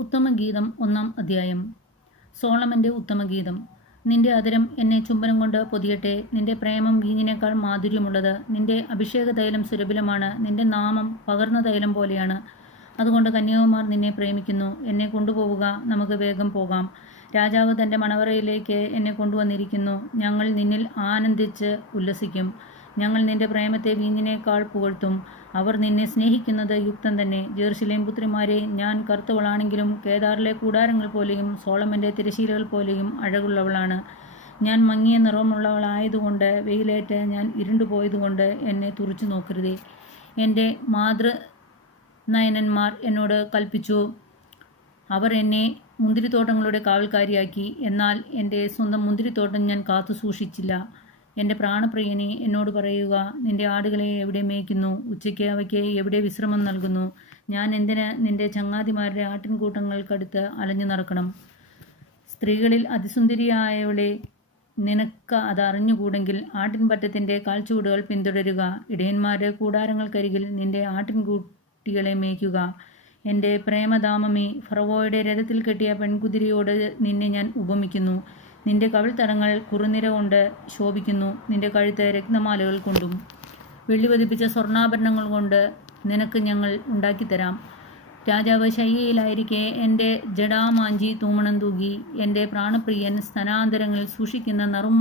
ഉത്തമഗീതം 1-ാം അധ്യായം. സോളമന്റെ ഉത്തമഗീതം. നിന്റെ അധരം എന്നെ ചുംബനം കൊണ്ട് പൊതിയട്ടെ. നിന്റെ പ്രേമം വീഞ്ഞിനേക്കാൾ മാധുര്യമുള്ളത്. നിന്റെ അഭിഷേകതൈലം സുരഭിലമാണ്. നിന്റെ നാമം പകർന്ന തൈലം പോലെയാണ്. അതുകൊണ്ട് കന്യകമാർ നിന്നെ പ്രേമിക്കുന്നു. എന്നെ കൊണ്ടുപോവുക, നമുക്ക് വേഗം പോകാം. രാജാവ് തൻ്റെ മണവറയിലേക്ക് എന്നെ കൊണ്ടുവന്നിരിക്കുന്നു. ഞങ്ങൾ നിന്നിൽ ആനന്ദിച്ച് ഉല്ലസിക്കും. ഞങ്ങൾ നിന്റെ പ്രേമത്തെ വീഞ്ഞിനേക്കാൾ പുകഴ്ത്തും. അവർ നിന്നെ സ്നേഹിക്കുന്നത് യുക്തം തന്നെ. ജെറുസലേം പുത്രിമാരെ, ഞാൻ കറുത്തവളാണെങ്കിലും കേദാറിലെ കൂടാരങ്ങൾ പോലെയും സോളമൻ്റെ തിരശീലകൾ പോലെയും അഴകുള്ളവളാണ്. ഞാൻ മങ്ങിയ നിറമുള്ളവളായതുകൊണ്ട്, വെയിലേറ്റ് ഞാൻ ഇരുണ്ടുപോയതുകൊണ്ട് എന്നെ തുറിച്ചു നോക്കരുതേ. എൻ്റെ മാതൃനയനന്മാർ എന്നോട് കൽപ്പിച്ചു. അവർ എന്നെ മുന്തിരിത്തോട്ടങ്ങളുടെ കാവൽക്കാരിയാക്കി. എന്നാൽ എൻ്റെ സ്വന്തം മുന്തിരിത്തോട്ടം ഞാൻ കാത്തു സൂക്ഷിച്ചില്ല. എൻ്റെ പ്രാണപ്രിയനെ, എന്നോട് പറയുക, നിന്റെ ആടുകളെ എവിടെ മേയ്ക്കുന്നു? ഉച്ചയ്ക്ക് അവയ്ക്ക് എവിടെ വിശ്രമം നൽകുന്നു? ഞാൻ എന്തിന് നിന്റെ ചങ്ങാതിമാരുടെ ആട്ടിൻകൂട്ടങ്ങൾക്കടുത്ത് അലഞ്ഞു നടക്കണം? സ്ത്രീകളിൽ അതിസുന്ദരിയായവളെ, നിനക്ക് അത് അറിഞ്ഞുകൂടെങ്കിൽ ആട്ടിൻപറ്റത്തിൻ്റെ കാൽച്ചുവടുകൾ പിന്തുടരുക. ഇടയന്മാരുടെ കൂടാരങ്ങൾക്കരികിൽ നിന്റെ ആട്ടിൻകൂട്ടികളെ മേയ്ക്കുക. എൻ്റെ പ്രേമധാമമേ, ഫറവോയുടെ രഥത്തിൽ കെട്ടിയ പെൺകുതിരയോട് നിന്നെ ഞാൻ ഉപമിക്കുന്നു. നിന്റെ കവിൾത്തടങ്ങൾ കുറുനിര കൊണ്ട് ശോഭിക്കുന്നു. നിന്റെ കഴുത്ത് രത്നമാലകൾ കൊണ്ടും വെള്ളി പതിപ്പിച്ച സ്വർണ്ണാഭരണങ്ങൾ കൊണ്ട് നിനക്ക് ഞങ്ങൾ ഉണ്ടാക്കിത്തരാം. രാജാവ് ശയ്യയിലായിരിക്കെ എൻ്റെ ജടാമാഞ്ചി തൂമണം തൂകി. എൻ്റെ പ്രാണപ്രിയൻ സ്തനാന്തരങ്ങളിൽ സൂക്ഷിക്കുന്ന നറും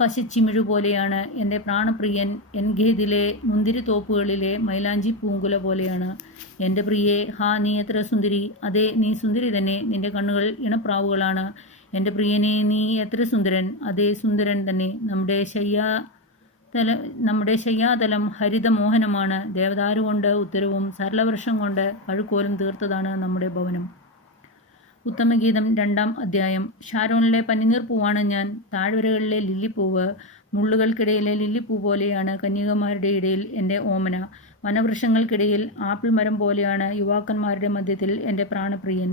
പശച്ചിമിഴു പോലെയാണ്. എൻ്റെ പ്രാണപ്രിയൻ എൻഗേദിലെ മുന്തിരിത്തോപ്പുകളിലെ മൈലാഞ്ചി പൂങ്കുല പോലെയാണ്. എൻ്റെ പ്രിയേ, ഹാ, നീ എത്ര സുന്ദരി! അതെ, നീ സുന്ദരി തന്നെ. നിന്റെ കണ്ണുകൾ ഇണപ്രാവുകളാണ്. എൻ്റെ പ്രിയനെ, നീ എത്ര സുന്ദരൻ! അതേ, സുന്ദരൻ തന്നെ. നമ്മുടെ ശയ്യാതലം ഹരിതമോഹനമാണ്. ദേവദാരു കൊണ്ട് ഉത്തരവും സരളവൃക്ഷം കൊണ്ട് പഴുക്കോലും തീർത്തതാണ് നമ്മുടെ ഭവനം. ഉത്തമഗീതം 2-ാം അധ്യായം. ഷാരോണിലെ പനിനീർപ്പൂവാണ് ഞാൻ, താഴ്വരകളിലെ ലില്ലിപ്പൂവ്. മുള്ളുകൾക്കിടയിലെ ലില്ലിപ്പൂ പോലെയാണ് കന്യകമാരുടെ ഇടയിൽ എൻ്റെ ഓമന. വനവൃക്ഷങ്ങൾക്കിടയിൽ ആപ്പിൾ മരം പോലെയാണ് യുവാക്കന്മാരുടെ മധ്യത്തിൽ എൻ്റെ പ്രാണപ്രിയൻ.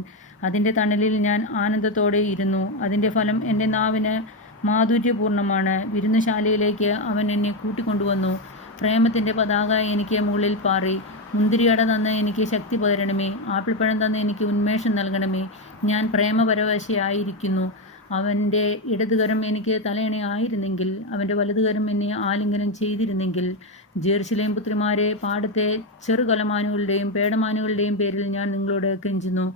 അതിൻ്റെ തണലിൽ ഞാൻ ആനന്ദത്തോടെ ഇരുന്നു. അതിൻ്റെ ഫലം എൻ്റെ നാവിന് മാധുര്യപൂർണ്ണമാണ്. വിരുന്നുശാലയിലേക്ക് അവൻ എന്നെ കൂട്ടിക്കൊണ്ടുവന്നു. പ്രേമത്തിൻ്റെ പതാക എനിക്ക് മുകളിൽ പാറി. മുന്തിരിയട തന്ന് എനിക്ക് ശക്തി പകരണമേ. ആപ്പിൾപ്പഴം തന്ന് എനിക്ക് ഉന്മേഷം നൽകണമേ. ഞാൻ പ്രേമപരവശയായിരിക്കുന്നു. അവൻ്റെ ഇടതുകരം എനിക്ക് തലയണയായിരുന്നെങ്കിൽ, അവൻ്റെ വലതുകരം എന്നെ ആലിംഗനം ചെയ്തിരുന്നെങ്കിൽ. ജെറുസലേം പുത്രിമാരെ, പാടത്തെ ചെറുകലമാനുകളുടെയും പേടമാനുകളുടെയും പേരിൽ ഞാൻ നിങ്ങളോട് കെഞ്ചുന്നു.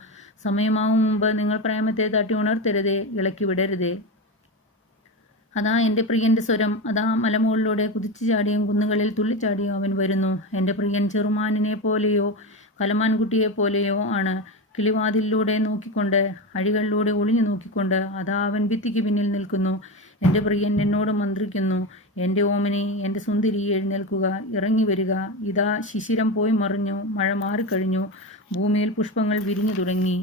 സമയമാവും മുമ്പ് നിങ്ങൾ പ്രേമത്തെ തട്ടി ഉണർത്തരുതേ, ഇളക്കി വിടരുതേ. അതാ എൻ്റെ പ്രിയൻ്റെ സ്വരം. അതാ മലമുകളിലൂടെ കുതിച്ചു ചാടിയും കുന്നുകളിൽ തുള്ളിച്ചാടിയും അവൻ വരുന്നു. എൻ്റെ പ്രിയൻ ചെറുമാനിനെ പോലെയോ കലമാൻകുട്ടിയെ പോലെയോ ആണ്. കിളിവാതിലിലൂടെ നോക്കിക്കൊണ്ട്, അഴികളിലൂടെ ഒളിഞ്ഞു നോക്കിക്കൊണ്ട് അതാ അവൻ ഭിത്തിക്ക് പിന്നിൽ നിൽക്കുന്നു. എൻ്റെ പ്രിയൻ എന്നോട് മന്ത്രിക്കുന്നു. എൻ്റെ ഓമനെ, എൻ്റെ സുന്ദരി, എഴുന്നേൽക്കുക, ഇറങ്ങി വരിക. ഇതാ ശിശിരം പോയി മറിഞ്ഞു, മഴ മാറിക്കഴിഞ്ഞു, ഭൂമിയിൽ പുഷ്പങ്ങൾ വിരിഞ്ഞു തുടങ്ങി.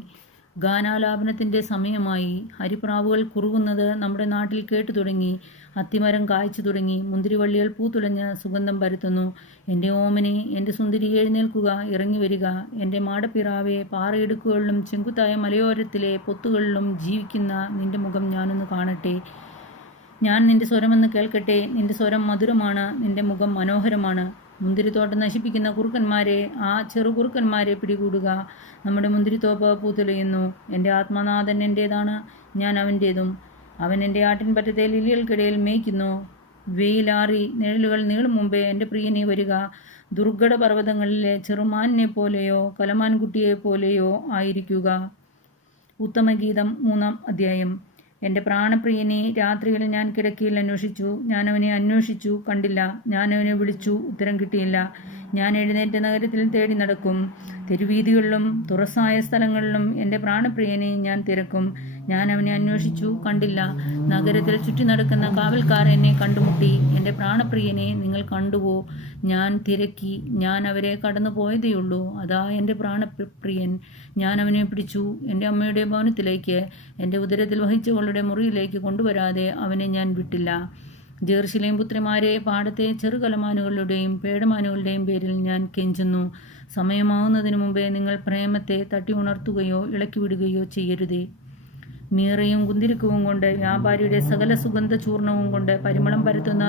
ഗാനാലാപനത്തിൻ്റെ സമയമായി. ഹരിപ്രാവുകൾ കുറുകുന്നത് നമ്മുടെ നാട്ടിൽ കേട്ടു തുടങ്ങി. അത്തിമരം കായ്ച്ചു തുടങ്ങി. മുന്തിരിവള്ളികൾ പൂത്തുലഞ്ഞ് സുഗന്ധം പരത്തുന്നു. എൻ്റെ ഓമനെ, എൻ്റെ സുന്ദരി, എഴുന്നേൽക്കുക, ഇറങ്ങി വരിക. എൻ്റെ മാടപ്പിറാവെ, പാറയിടുക്കുകളിലും ചെങ്കുത്തായ മലയോരത്തിലെ പൊത്തുകളിലും ജീവിക്കുന്ന നിന്റെ മുഖം ഞാനൊന്ന് കാണട്ടെ. ഞാൻ നിന്റെ സ്വരമെന്ന് കേൾക്കട്ടെ. നിന്റെ സ്വരം മധുരമാണ്, നിന്റെ മുഖം മനോഹരമാണ്. മുന്തിരിത്തോട്ടം നശിപ്പിക്കുന്ന കുറുക്കന്മാരെ, ആ ചെറുകുറുക്കന്മാരെ പിടികൂടുക. നമ്മുടെ മുന്തിരിത്തോപ്പ് പൂത്തുലയുന്നു. എൻ്റെ ആത്മനാഥൻ എൻ്റേതാണ്, ഞാൻ അവൻ്റേതും. അവൻ എൻ്റെ ആട്ടിൻപറ്റത്തെ ലില്ലികൾക്കിടയിൽ മേയ്ക്കുന്നു. വെയിലാറി നിഴലുകൾ നീളും മുമ്പേ എൻ്റെ പ്രിയനെ വരിക. ദുർഘട പർവ്വതങ്ങളിലെ ചെറുമാനിനെ പോലെയോ കലമാൻകുട്ടിയെ പോലെയോ ആയിരിക്കുക. ഉത്തമഗീതം 3-ാം അധ്യായം. എൻ്റെ പ്രാണപ്രിയനെ, രാത്രിയിൽ ഞാൻ കിടക്കയിൽ അന്വേഷിച്ചു. ഞാൻ അവനെ അന്വേഷിച്ചു, കണ്ടില്ല. ഞാൻ അവനെ വിളിച്ചു, ഉത്തരം കിട്ടിയില്ല. ഞാൻ എഴുന്നേറ്റ് നഗരത്തിൽ തേടി നടക്കും. തെരുവീഥികളിലും തുറസായ സ്ഥലങ്ങളിലും എൻ്റെ പ്രാണപ്രിയനെ ഞാൻ തിരക്കും. ഞാൻ അവനെ അന്വേഷിച്ചു, കണ്ടില്ല. നഗരത്തിൽ ചുറ്റി നടക്കുന്ന കാവൽക്കാർ എന്നെ കണ്ടുമുട്ടി. എൻ്റെ പ്രാണപ്രിയനെ നിങ്ങൾ കണ്ടുവോ? ഞാൻ തിരക്കി, ഞാൻ അവരെ കടന്നു പോയതേയുള്ളൂ. അതാ എൻ്റെ പ്രാണപ്രിയൻ. ഞാൻ അവനെ പിടിച്ചു. എൻ്റെ അമ്മയുടെ ഭവനത്തിലേക്ക്, എൻ്റെ ഉദരത്തിൽ വഹിച്ചവളുടെ മുറിയിലേക്ക് കൊണ്ടുവരാതെ അവനെ ഞാൻ വിട്ടില്ല. ജെറുസലേം പുത്രിമാരെ, പാടത്തെ ചെറുകലമാനുകളുടെയും പേടമാനുകളുടെയും പേരിൽ ഞാൻ കെഞ്ചുന്നു. സമയമാവുന്നതിന് മുമ്പേ നിങ്ങൾ പ്രേമത്തെ തട്ടി ഉണർത്തുകയോ ഇളക്കി വിടുകയോ ചെയ്യരുതേ. മീറയും കുന്തിരിക്കവും കൊണ്ട്, വ്യാപാരിയുടെ സകല സുഗന്ധ ചൂർണവും കൊണ്ട് പരിമളം പരത്തുന്ന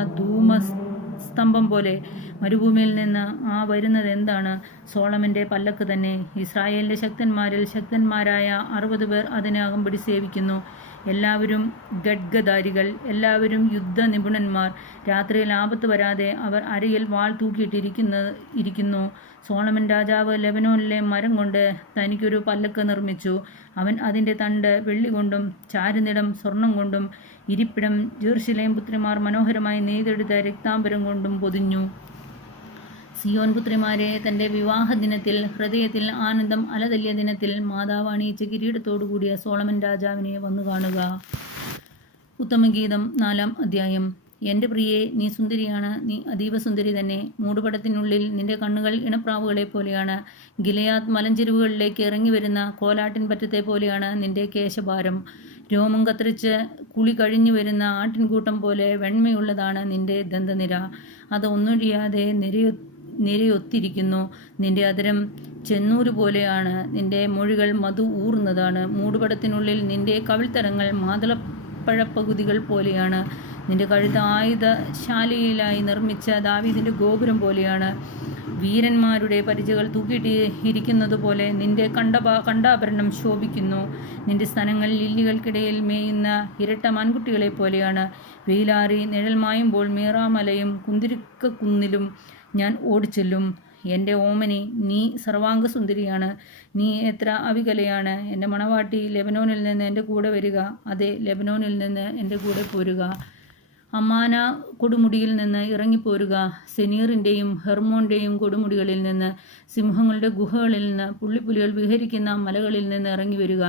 സ്തംഭം പോലെ. മരുഭൂമിയിൽ നിന്ന് വരുന്നത് എന്താണ്? സോളമൻ്റെ പല്ലക്ക് തന്നെ. ഇസ്രായേലിൻ്റെ ശക്തന്മാരിൽ ശക്തന്മാരായ 60 പേർ അതിന് അകമ്പടി സേവിക്കുന്നു. എല്ലാവരും ഖഡ്ഗധാരികൾ, എല്ലാവരും യുദ്ധ നിപുണന്മാർ. രാത്രിയിൽ ആപത്ത് വരാതെ അവർ അരയിൽ വാൾ തൂക്കിയിട്ടിരിക്കുന്നു. സോളമൻ രാജാവ് ലെബനോനിലെ മരം കൊണ്ട് തനിക്കൊരു പല്ലക്ക് നിർമ്മിച്ചു. അവൻ അതിൻ്റെ തണ്ട് വെള്ളി കൊണ്ടും ചാരുനിടം സ്വർണം കൊണ്ടും ഇരിപ്പിടം ജെറുസലേം പുത്രിമാർ മനോഹരമായി നെയ്തെടുത്ത രക്താംബരം കൊണ്ടും പൊതിഞ്ഞു. സിയോൻ പുത്രിമാരെ, തൻ്റെ വിവാഹ ദിനത്തിൽ ഹൃദയത്തിൽ ആനന്ദം അലതല്ലിയ ദിനത്തിൽ മാതാവ് അണിയിച്ച കിരീടത്തോടുകൂടിയ സോളമൻ രാജാവിനെ വന്നു കാണുക. ഉത്തമഗീതം 4-ാം അധ്യായം. എൻ്റെ പ്രിയേ, നീ സുന്ദരിയാണ്, നീ അതീവ സുന്ദരി തന്നെ. മൂടുപടത്തിനുള്ളിൽ നിന്റെ കണ്ണുകൾ ഇണപ്രാവുകളെ പോലെയാണ്. ഗിലെയാദ് മലഞ്ചെരുവുകളിലേക്ക് ഇറങ്ങി വരുന്ന കോലാട്ടിൻ പറ്റത്തെ പോലെയാണ് നിന്റെ കേശഭാരം. രോമം കത്തിരിച്ച് കുളി കഴിഞ്ഞു വരുന്ന ആട്ടിൻകൂട്ടം പോലെ വെണ്മയുള്ളതാണ് നിന്റെ ദന്തനിര. അത് ഒന്നൊഴിയാതെ നിരയൊത്തിരിക്കുന്നു. നിന്റെ അധരം ചെന്നൂര് പോലെയാണ്, നിന്റെ മൊഴികൾ മധു ഊറുന്നതാണ്. മൂടുപടത്തിനുള്ളിൽ നിന്റെ കവിൾത്തരങ്ങൾ മാതളപ്പഴപ്പകുതികൾ പോലെയാണ്. നിന്റെ കഴുത്ത് ആയുധശാലയിലായി നിർമ്മിച്ച ദാവീദിൻ്റെ ഗോപുരം പോലെയാണ്. വീരന്മാരുടെ പരിചകൾ തൂക്കിയിട്ടിരിക്കുന്നത് പോലെ നിന്റെ കണ്ടാഭരണം ശോഭിക്കുന്നു. നിന്റെ സ്തനങ്ങൾ ലില്ലികൾക്കിടയിൽ മേയുന്ന ഇരട്ട മാൻകുട്ടികളെ പോലെയാണ്. വെയിലാറി നിഴൽ മായുമ്പോൾ മീറാമലയും കുന്തിരിക്കക്കുന്നിലും ഞാൻ ഓടിച്ചെല്ലും. എൻ്റെ ഓമനി, നീ സർവാംഗ സുന്ദരിയാണ്, നീ എത്ര അവികലയാണ്. എൻ്റെ മണവാട്ടി, ലെബനോനിൽ നിന്ന് എൻ്റെ കൂടെ വരിക. അതെ, ലെബനോനിൽ നിന്ന് എൻ്റെ കൂടെ പോരുക. അമാന കൊടുമുടിയിൽ നിന്ന് ഇറങ്ങിപ്പോരുക. സെനീറിൻ്റെയും ഹെർമോൻ്റെയും കൊടുമുടികളിൽ നിന്ന്, സിംഹങ്ങളുടെ ഗുഹകളിൽ നിന്ന്, പുള്ളിപ്പുലികൾ വിഹരിക്കുന്ന മലകളിൽ നിന്ന് ഇറങ്ങി വരിക.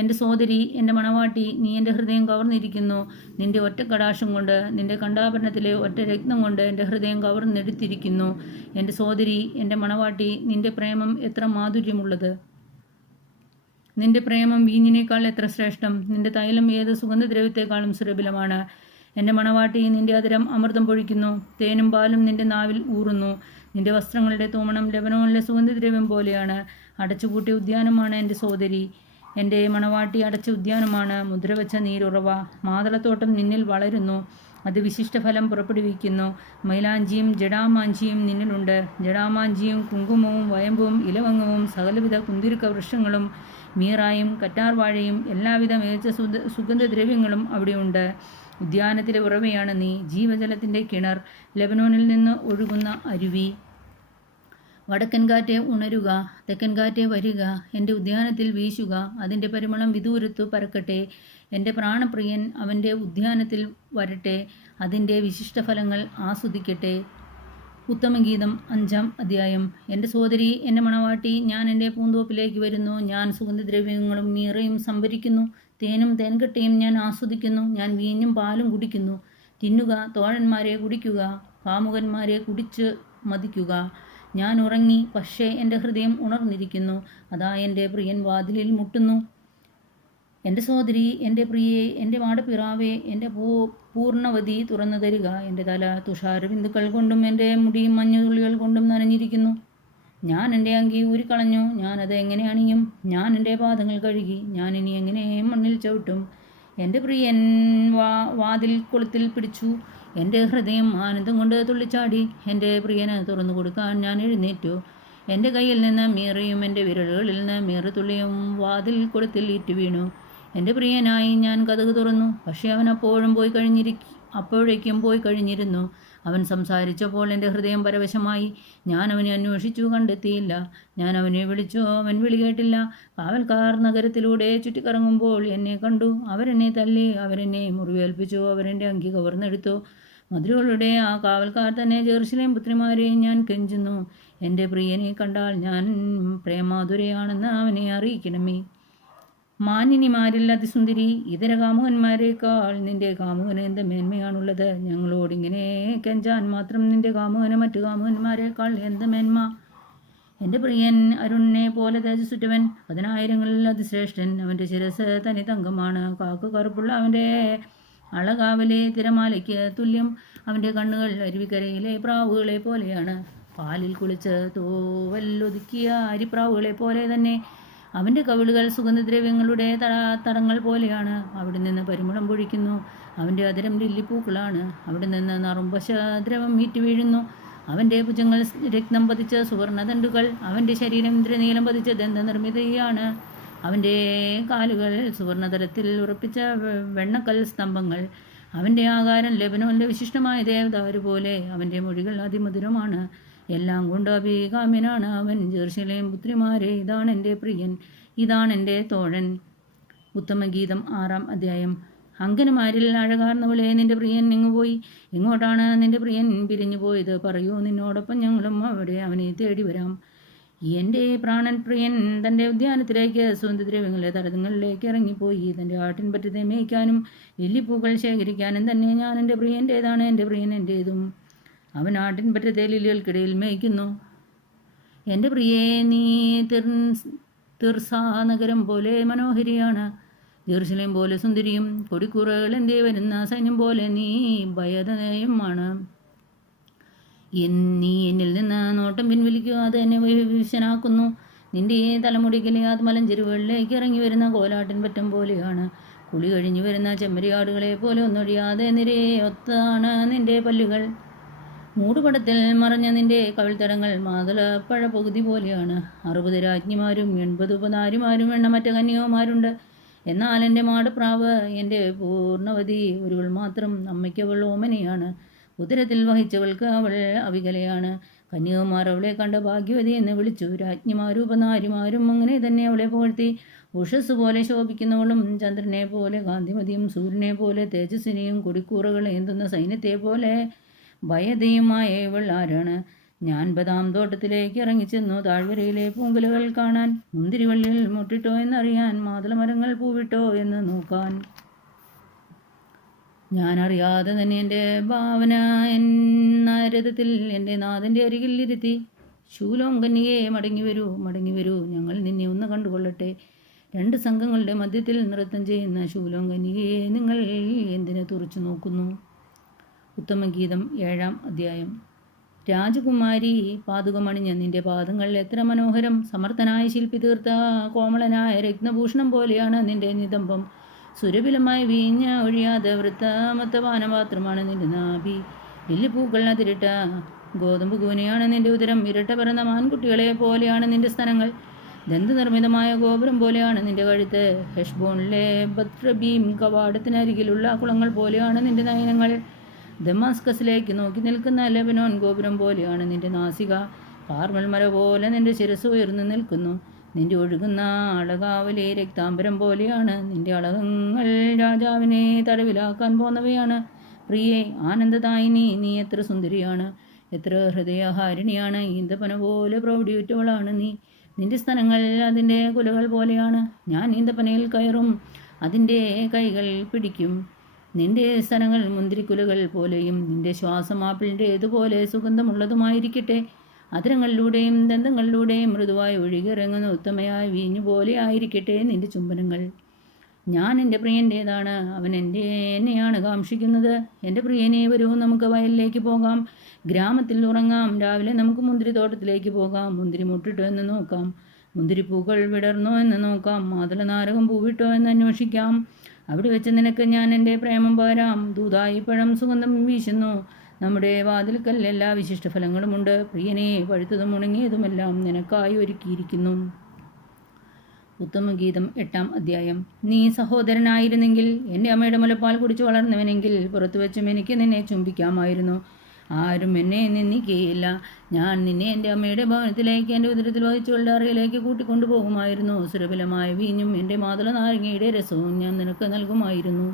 എൻ്റെ സോദരി, എൻ്റെ മണവാട്ടി, നീ എൻ്റെ ഹൃദയം കവർന്നിരിക്കുന്നു. നിന്റെ ഒറ്റ കടാക്ഷം കൊണ്ട്, നിന്റെ കണ്ടാഭരണത്തിലെ ഒറ്റ രത്നം കൊണ്ട് എൻ്റെ ഹൃദയം കവർന്നെടുത്തിരിക്കുന്നു. എൻ്റെ സോദരി, എൻ്റെ മണവാട്ടി, നിന്റെ പ്രേമം എത്ര മാധുര്യമുള്ളത്! നിന്റെ പ്രേമം വീഞ്ഞിനേക്കാൾ എത്ര ശ്രേഷ്ഠം! നിന്റെ തൈലം ഏത് സുഗന്ധദ്രവ്യത്തെക്കാളും സുലഭമാണ്. എൻ്റെ മണവാട്ടി, നിന്റെ അധരം അമൃതം പൊഴിക്കുന്നു. തേനും പാലും നിന്റെ നാവിൽ ഊറുന്നു. നിന്റെ വസ്ത്രങ്ങളുടെ തൂമണം ലെബനോനിലെ സുഗന്ധദ്രവ്യം പോലെയാണ്. അടച്ചുപൂട്ടിയ ഉദ്യാനമാണ് എൻ്റെ സോദരി. എൻ്റെ മണവാട്ടി അടച്ച ഉദ്യാനമാണ്, മുദ്രവെച്ച നീരുറവ. മാതളത്തോട്ടം നിന്നിൽ വളരുന്നു, അത് വിശിഷ്ടഫലം പുറപ്പെടുവിക്കുന്നു. മൈലാഞ്ചിയും ജടാമാഞ്ചിയും നിന്നിലുണ്ട്. ജടാമാഞ്ചിയും കുങ്കുമവും വയമ്പും ഇലവങ്ങവും സകലവിധ കുന്തിരുക്ക വൃക്ഷങ്ങളും മീറായും കറ്റാർവാഴയും എല്ലാവിധ മികച്ച സുഗന്ധദ്രവ്യങ്ങളും അവിടെയുണ്ട്. ഉദ്യാനത്തിലെ ഉറവയാണ് നീ, ജീവജലത്തിൻ്റെ കിണർ, ലെബനോനിൽ നിന്ന് ഒഴുകുന്ന അരുവി. വടക്കൻ കാറ്റെ ഉണരുക, തെക്കൻ കാറ്റെ വരിക, എൻ്റെ ഉദ്യാനത്തിൽ വീശുക. അതിൻ്റെ പരിമളം വിദൂരത്തു പരക്കട്ടെ. എൻ്റെ പ്രാണപ്രിയൻ അവൻ്റെ ഉദ്യാനത്തിൽ വരട്ടെ, അതിൻ്റെ വിശിഷ്ടഫലങ്ങൾ ആസ്വദിക്കട്ടെ. ഉത്തമഗീതം 5-ാം അധ്യായം. എൻ്റെ സോദരി, എൻ്റെ മണവാട്ടി, ഞാൻ എൻ്റെ പൂന്തോപ്പിലേക്ക് വരുന്നു. ഞാൻ സുഗന്ധദ്രവ്യങ്ങളും മീറയും സംഭരിക്കുന്നു. തേനും തേൻകട്ടയും ഞാൻ ആസ്വദിക്കുന്നു. ഞാൻ വീഞ്ഞും പാലും കുടിക്കുന്നു. തിന്നുക, തോഴന്മാരെ, കുടിക്കുക, കാമുകന്മാരെ, കുടിച്ച് മതിക്കുക. ഞാൻ ഉറങ്ങി, പക്ഷേ എൻ്റെ ഹൃദയം ഉണർന്നിരിക്കുന്നു. അതാ എൻ്റെ പ്രിയൻ വാതിലിൽ മുട്ടുന്നു. എൻ്റെ സോദരി, എൻ്റെ പ്രിയേ, എൻ്റെ മാടപ്പിറാവേ, എൻ്റെ പൂർണ്ണവതി, തുറന്നു തരിക. എൻ്റെ തല തുഷാരബിന്ദുക്കൾ കൊണ്ടും എൻ്റെ മുടി മഞ്ഞുതുള്ളികൾ കൊണ്ടും നനഞ്ഞിരിക്കുന്നു. ഞാൻ എൻ്റെ അങ്കി ഊരിക്കളഞ്ഞു. ഞാനത് എങ്ങനെ അണിയും? ഞാൻ എൻ്റെ പാദങ്ങൾ കഴുകി. ഞാൻ ഇനി എങ്ങനെ മണ്ണിൽ ചവിട്ടും? എൻ്റെ പ്രിയൻ വാതിൽ കൊളുത്തിൽ പിടിച്ചു. എൻ്റെ ഹൃദയം ആനന്ദം കൊണ്ട് തുള്ളിച്ചാടി. എൻ്റെ പ്രിയന് തുറന്നു കൊടുക്കാൻ ഞാൻ എഴുന്നേറ്റു. എൻ്റെ കയ്യിൽ നിന്ന് മീറയും എൻ്റെ വിരലുകളിൽ നിന്ന് മീറത്തുള്ളിയും വാതിൽ കൊളുത്തിൽ ഇറ്റു വീണു. എൻ്റെ പ്രിയനായി ഞാൻ കതക് തുറന്നു, പക്ഷേ അവൻ അപ്പോഴേക്കും പോയി കഴിഞ്ഞിരുന്നു. അവൻ സംസാരിച്ചപ്പോൾ എൻ്റെ ഹൃദയം പരവശമായി. ഞാൻ അവനെ അന്വേഷിച്ചു, കണ്ടെത്തിയില്ല. ഞാൻ അവനെ വിളിച്ചു, അവൻ വിളി കേട്ടില്ല. കാവൽക്കാർ നഗരത്തിലൂടെ ചുറ്റിക്കറങ്ങുമ്പോൾ എന്നെ കണ്ടു. അവരെന്നെ തല്ലി, അവരെന്നെ മുറിവേൽപ്പിച്ചു, അവരെൻ്റെ അങ്കി കവർന്നെടുത്തു. മധുരകളുടെ ആ കാവൽക്കാർ തന്നെ ജെറുസലേം പുത്രിമാരെ ഞാൻ കെഞ്ചുന്നു. എൻ്റെ പ്രിയനെ കണ്ടാൽ ഞാൻ പ്രേമാതുരയാണെന്ന് അവനെ അറിയിക്കണമേ. മാനിനിമാരിൽ അതിസുന്ദരി, ഇതര കാമുകന്മാരെക്കാൾ നിന്റെ കാമുകന് എന്ത് മേന്മയാണുള്ളത്? ഞങ്ങളോടിങ്ങനെ കെഞ്ചാൻ മാത്രം നിന്റെ കാമുകന് മറ്റു കാമുകന്മാരെക്കാൾ എന്ത് മേന്മ? എൻ്റെ പ്രിയൻ അരുണിനെ പോലെ തേജസ്സുറ്റവൻ, 10,000-ങ്ങളിൽ അതിശ്രേഷ്ഠൻ. അവൻ്റെ ശിരസ് തനി തങ്കമാണ്. കാക്കു കറുപ്പുള്ള അവൻ്റെ അളകാവലെ തിരമാലയ്ക്ക് തുല്യം. അവൻ്റെ കണ്ണുകൾ അരുവിക്കരയിലെ പ്രാവുകളെ പോലെയാണ്. പാലിൽ കുളിച്ച് തൂവല്ലൊതുക്കിയ അരിപ്രാവുകളെ പോലെ തന്നെ. അവൻ്റെ കവിളുകൾ സുഗന്ധദ്രവ്യങ്ങളുടെ തടങ്ങൾ പോലെയാണ്. അവിടെ നിന്ന് പരിമളം പൊഴിക്കുന്നു. അവൻ്റെ അതിരം ലില്ലിപ്പൂക്കളാണ്. അവിടെ നിന്ന് നറുംപശദ്രവം വീറ്റു വീഴുന്നു. അവൻ്റെ ഭുജങ്ങൾ രക്തം പതിച്ച സുവർണദണ്ഡുകൾ. അവൻ്റെ ശരീരം ഇന്ദ്രനീലം പതിച്ച ദന്തനിർമ്മിതയാണ്. അവൻ്റെ കാലുകൾ സുവർണതലത്തിൽ ഉറപ്പിച്ച വെണ്ണക്കൽ സ്തംഭങ്ങൾ. അവൻ്റെ ആകാരം ലെബനോനിലെ വിശിഷ്ടമായ ദേവദാരു പോലെ. അവൻ്റെ മൊഴികൾ അതിമധുരമാണ്. എല്ലാം കൊണ്ട് അഭികാമ്യനാണ് അവൻ. ജെറുസലേം പുത്രിമാരെ, ഇതാണ് എൻ്റെ പ്രിയൻ, ഇതാണ് എൻ്റെ തോഴൻ. ഉത്തമഗീതം 6-ാം അധ്യായം. അങ്കനമാരിൽ അഴകാർന്നവളെ, നിന്റെ പ്രിയൻ എങ്ങുപോയി? എങ്ങോട്ടാണ് നിന്റെ പ്രിയൻ പിരിഞ്ഞു പോയത്? പറയൂ, നിന്നോടൊപ്പം ഞങ്ങളും അവനെ തേടി വരാം. എൻ്റെ പ്രാണൻ പ്രിയൻ തൻ്റെ ഉദ്യാനത്തിലേക്ക് സുഗന്ധദ്രവ്യങ്ങളുടെ തടങ്ങളിലേക്ക് ഇറങ്ങിപ്പോയി. തൻ്റെ ആട്ടിൻപറ്റത്തെ മേയ്ക്കാനും ലില്ലിപ്പൂക്കൾ ശേഖരിക്കാനും തന്നെ. ഞാൻ എൻ്റെ പ്രിയൻ്റേതാണ്, എൻ്റെ പ്രിയൻ എൻ്റേതും. അവൻ ആട്ടിൻപറ്റത്തെ ലില്ലികൾക്കിടയിൽ മേയ്ക്കുന്നു. എൻ്റെ പ്രിയേ, നീ തിർസാ നഗരം പോലെ മനോഹരിയാണ്, ജെറുസലേം പോലെ സുന്ദരിയും. കൊടിക്കൂറകൾ എന്തേ വരുന്ന സൈന്യം പോലെ നീ ഭയതയുമാണ്. നീ എന്നിൽ നിന്ന് നോട്ടം പിൻവലിക്കുക, അത് എന്നെ വിവശനാക്കുന്നു. നിന്റെ തലമുടിക്കിലെ ആത്മലഞ്ചെരുവുകളിലേക്ക് ഇറങ്ങി വരുന്ന കോലാട്ടിൻ പറ്റം പോലെയാണ്. കുളി കഴിഞ്ഞു വരുന്ന ചെമ്മരിയാടുകളെ പോലെ ഒന്നൊഴിയാതെ നിരയൊത്താണ് നിന്റെ പല്ലുകൾ. മൂടുപടത്തിൽ മറഞ്ഞ നിന്റെ കവിൾത്തടങ്ങൾ മാതളപ്പഴ പകുതി പോലെയാണ്. 60 രാജ്ഞിമാരും 80 ഉപനാരിമാരും എണ്ണമറ്റ കന്യകമാരുണ്ട്. എന്നാൽ എൻ്റെ മാടപ്രാവ്, എൻ്റെ പൂർണ്ണവതി, ഒരുവൾ മാത്രം. അമ്മയ്ക്ക് അവൾ ഓമനയാണ്, ഉദരത്തിൽ വഹിച്ചവൾക്ക് അവൾ അവികലയാണ്. കന്യകമാർ അവളെ കണ്ട ഭാഗ്യവതി എന്ന് വിളിച്ചു. രാജ്ഞിമാരും ഉപനാരിമാരും അങ്ങനെ തന്നെ അവളെ പുകഴ്ത്തി. ഉഷസ് പോലെ ശോഭിക്കുന്നവളും, ചന്ദ്രനെ പോലെ കാന്തിമതിയും, സൂര്യനെ പോലെ തേജസ്വിനിയും, കൊടിക്കൂറകൾ ഏന്തുന്ന സൈന്യത്തെ പോലെ ഭയതയുമായ ഇവൾ ആരാണ്? ഞാൻ ബദാം തോട്ടത്തിലേക്ക് ഇറങ്ങിച്ചെന്നു താഴ്വരയിലെ പൂങ്കുലകൾ കാണാൻ, മുന്തിരിവള്ളിൽ മുട്ടിട്ടോ എന്നറിയാൻ, മാതളമരങ്ങൾ പൂവിട്ടോ എന്ന് നോക്കാൻ. ഞാൻ അറിയാതെ തന്നെ എൻ്റെ ഭാവന എന്ന രഥത്തിൽ എൻ്റെ നാഥൻ്റെ അരികിൽ ഇരുത്തി. ശൂലോം കന്യകയെ, മടങ്ങി വരൂ, മടങ്ങി വരൂ, ഞങ്ങൾ നിന്നെ ഒന്ന് കണ്ടുകൊള്ളട്ടെ. 2 സംഘങ്ങളുടെ മധ്യത്തിൽ നൃത്തം ചെയ്യുന്ന ശൂലോം കന്യകയെ നിങ്ങൾ എന്തിനെ തുറച്ചു നോക്കുന്നു? ഉത്തമഗീതം 7-ാം അധ്യായം. രാജകുമാരി, പാതുകമണിഞ്ഞ നിന്റെ പാദങ്ങൾ എത്ര മനോഹരം! സമർത്ഥനായ ശില്പി തീർത്ത കോമളനായ രത്നഭൂഷണം പോലെയാണ് നിന്റെ നിതംബം. സുരഭിലമായ വീഞ്ഞ ഒഴിയാതെ വൃത്തമൊത്ത പാനപാത്രമാണ് നിന്റെ നാഭി. ലില്ലിപ്പൂക്കൾ അതിരിട്ട ഗോതമ്പ് കൂനയാണ് നിന്റെ ഉദരം. ഇരട്ട പിറന്ന മാൻകുട്ടികളെ പോലെയാണ് നിന്റെ സ്തനങ്ങൾ. ദന്തനിർമ്മിതമായ ഗോപുരം പോലെയാണ് നിന്റെ കഴുത്ത്. ഹെഷ്ബോണിലെ ബത്റബീം കവാടത്തിനരികിലുള്ള കുളങ്ങൾ പോലെയാണ് നിന്റെ നയനങ്ങൾ. ദമാസ്കസിലേക്ക് നോക്കി നിൽക്കുന്ന ലെബനോൻ ഗോപുരം പോലെയാണ് നിന്റെ നാസിക. കാർമൽ മര പോലെ നിന്റെ ശിരസ് ഉയർന്നു നിൽക്കുന്നു. നിന്റെ ഒഴുകുന്ന അളകാവലി രക്താംബരം പോലെയാണ്. നിന്റെ അളകങ്ങൾ രാജാവിനെ തടവിലാക്കാൻ പോന്നവയാണ്. പ്രിയേ, ആനന്ദദായിനി, നീ എത്ര സുന്ദരിയാണ്, എത്ര ഹൃദയഹാരിണിയാണ്. ഈന്തപ്പന പോലെ പ്രൗഢിയുറ്റവളാണ് നീ. നിന്റെ സ്തനങ്ങൾ അതിൻ്റെ കുലകൾ പോലെയാണ്. ഞാൻ ഈന്തപ്പനയിൽ കയറും, അതിൻ്റെ കൈകൾ പിടിക്കും. നിന്റെ സ്തനങ്ങൾ മുന്തിരിക്കുലകൾ പോലെയും നിന്റെ ശ്വാസം ആപ്പിളിൻ്റേതുപോലെ സുഗന്ധമുള്ളതുമായിരിക്കട്ടെ. അതിരങ്ങളിലൂടെയും ദന്തങ്ങളിലൂടെയും മൃദുവായി ഒഴുകിയിറങ്ങുന്ന ഉത്തമയായ വീഞ്ഞു പോലെ ആയിരിക്കട്ടെ നിന്റെ ചുംബനങ്ങൾ. ഞാൻ എൻ്റെ പ്രിയൻ്റേതാണ്, അവൻ എന്നെയാണ് കാക്ഷിക്കുന്നത്. എൻ്റെ പ്രിയനെ, വരൂ, നമുക്ക് വയലിലേക്ക് പോകാം, ഗ്രാമത്തിൽ ഉറങ്ങാം. രാവിലെ നമുക്ക് മുന്തിരിത്തോട്ടത്തിലേക്ക് പോകാം. മുന്തിരി മുട്ടിട്ടോ എന്ന് നോക്കാം, മുന്തിരിപ്പൂക്കൾ വിടർന്നോ എന്ന് നോക്കാം, മാതളനാരകം പൂവിട്ടോ എന്ന് അന്വേഷിക്കാം. അവിടെ വെച്ച് നിനക്ക് ഞാൻ എൻ്റെ പ്രേമം പകരാം. ദൂതായി പഴം സുഗന്ധം വീശുന്നു. നമ്മുടെ വാതിൽക്കൽ എല്ലാ വിശിഷ്ടഫലങ്ങളുമുണ്ട്. പ്രിയനെ, പഴുത്തതും ഉണങ്ങിയതുമെല്ലാം നിനക്കായി ഒരുക്കിയിരിക്കുന്നു. ഉത്തമഗീതം 8-ാം അധ്യായം. നീ സഹോദരനായിരുന്നെങ്കിൽ, എൻ്റെ അമ്മയുടെ മുലപ്പാൽ കുടിച്ചു വളർന്നവനെങ്കിൽ, പുറത്തു വെച്ചും എനിക്ക് നിന്നെ ചുംബിക്കാമായിരുന്നു. ആരും എന്നെ നിന്ദിക്കുകയില്ല. ഞാൻ നിന്നെ എൻ്റെ അമ്മയുടെ ഭവനത്തിലേക്ക്, എൻ്റെ ഉദരത്തിൽ വഹിച്ചുകളുടെ അറയിലേക്ക് കൂട്ടിക്കൊണ്ടുപോകുമായിരുന്നു. സുരഭിലമായ വീഞ്ഞും എൻ്റെ മാതള നാരങ്ങയുടെ രസവും ഞാൻ നിനക്ക് നൽകുമായിരുന്നു.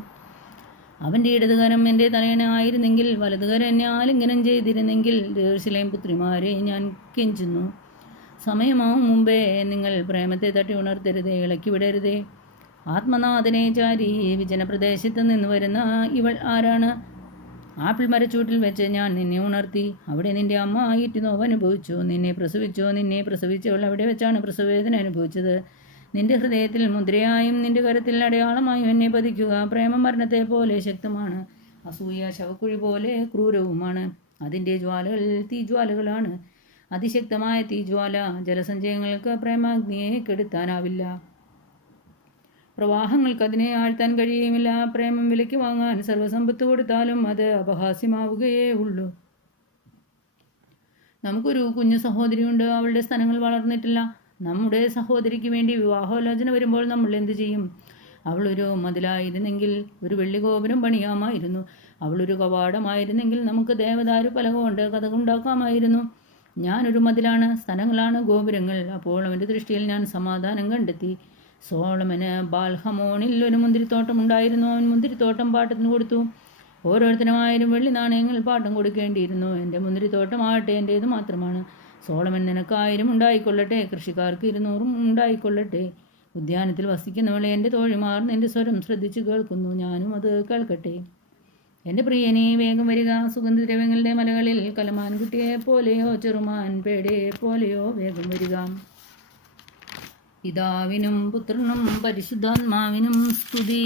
അവൻ്റെ ഇടതുകരം എൻ്റെ തലയണ ആയിരുന്നെങ്കിൽ, വലതുകരം എന്നെ ആലിംഗനം ചെയ്തിരുന്നെങ്കിൽ. ജെറുസലേം പുത്രിമാരെ, ഞാൻ കെഞ്ചുന്നു, സമയമാവും മുമ്പേ നിങ്ങൾ പ്രേമത്തെ തട്ടി ഉണർത്തരുതേ, ഇളക്കി വിടരുതേ. ആത്മനാഥനെ ചാരി വിജനപ്രദേശത്ത് നിന്ന് വരുന്ന ഇവൾ ആരാണ്? ആപ്പിൾ മരച്ചൂട്ടിൽ വെച്ച് ഞാൻ നിന്നെ ഉണർത്തി. അവിടെ നിന്റെ അമ്മ ആയിട്ട് നോവ് അനുഭവിച്ചു. നിന്നെ പ്രസവിച്ചവൾ അവിടെ വെച്ചാണ് പ്രസവവേദന അനുഭവിച്ചത്. നിന്റെ ഹൃദയത്തിൽ മുദ്രയായും നിന്റെ കരത്തിൽ അടയാളമായും എന്നെ പതിക്കുക. പ്രേമ മരണത്തെ പോലെ ശക്തമാണ്, അസൂയ ശവക്കുഴി പോലെ ക്രൂരവുമാണ്. അതിൻ്റെ ജ്വാലകൾ തീജ്വാലകളാണ്. അതിശക്തമായ തീജ്വാല, ജലസഞ്ചയങ്ങൾക്ക് പ്രേമാഗ്നിയെ കെടുത്താനാവില്ല. പ്രവാഹങ്ങൾക്ക് അതിനെ ആഴ്ത്താൻ കഴിയുമില്ല. പ്രേമം വിലയ്ക്ക് വാങ്ങാൻ സർവ്വസമ്പത്ത് കൊടുത്താലും അത് അപഹാസ്യമാവുകയേ ഉള്ളൂ. നമുക്കൊരു കുഞ്ഞു സഹോദരിയുണ്ട്. അവളുടെ സ്തനങ്ങൾ വളർന്നിട്ടില്ല. നമ്മുടെ സഹോദരിക്ക് വേണ്ടി വിവാഹോലോചന വരുമ്പോൾ നമ്മൾ എന്തു ചെയ്യും? അവളൊരു മതിലായിരുന്നെങ്കിൽ ഒരു വെള്ളിഗോപുരം പണിയാമായിരുന്നു. അവളൊരു കവാടമായിരുന്നെങ്കിൽ നമുക്ക് ദേവദാരു പലക കൊണ്ട് കതകുണ്ടാക്കാമായിരുന്നു. ഞാനൊരു മതിലാണ്, സ്തനങ്ങളാണ് ഗോപുരങ്ങൾ. അപ്പോൾ അവൻ്റെ ദൃഷ്ടിയിൽ ഞാൻ സമാധാനം കണ്ടെത്തി. സോളമന് ബാൽഹമോണിൽ ഒരു മുന്തിരിത്തോട്ടം ഉണ്ടായിരുന്നു. അവൻ മുന്തിരിത്തോട്ടം പാട്ടത്തിന് കൊടുത്തു. ഓരോരുത്തരും 1000 വെള്ളി നാണയങ്ങൾ പാട്ടം കൊടുക്കേണ്ടിയിരുന്നു. എൻ്റെ മുന്തിരിത്തോട്ടമാകട്ടെ എൻ്റേത് മാത്രമാണ്. സോളമൻ, നിനക്ക് 1000 ഉണ്ടായിക്കൊള്ളട്ടെ, കൃഷിക്കാർക്ക് 200 ഉണ്ടായിക്കൊള്ളട്ടെ. ഉദ്യാനത്തിൽ വസിക്കുന്നവളെ, എൻ്റെ തോഴിമാർ നിൻ്റെ സ്വരം ശ്രദ്ധിച്ചു കേൾക്കുന്നു, ഞാനും അത് കേൾക്കട്ടെ. എൻ്റെ പ്രിയനെ, വേഗം വരിക. സുഗന്ധദ്രവ്യങ്ങളുടെ മലകളിൽ കലമാൻകുട്ടിയെ പോലെയോ ചെറുമാൻ പേടയെ പോലെയോ വേഗം വരിക. പിതാവിനും പുത്രനും പരിശുദ്ധാത്മാവിനും സ്തുതി.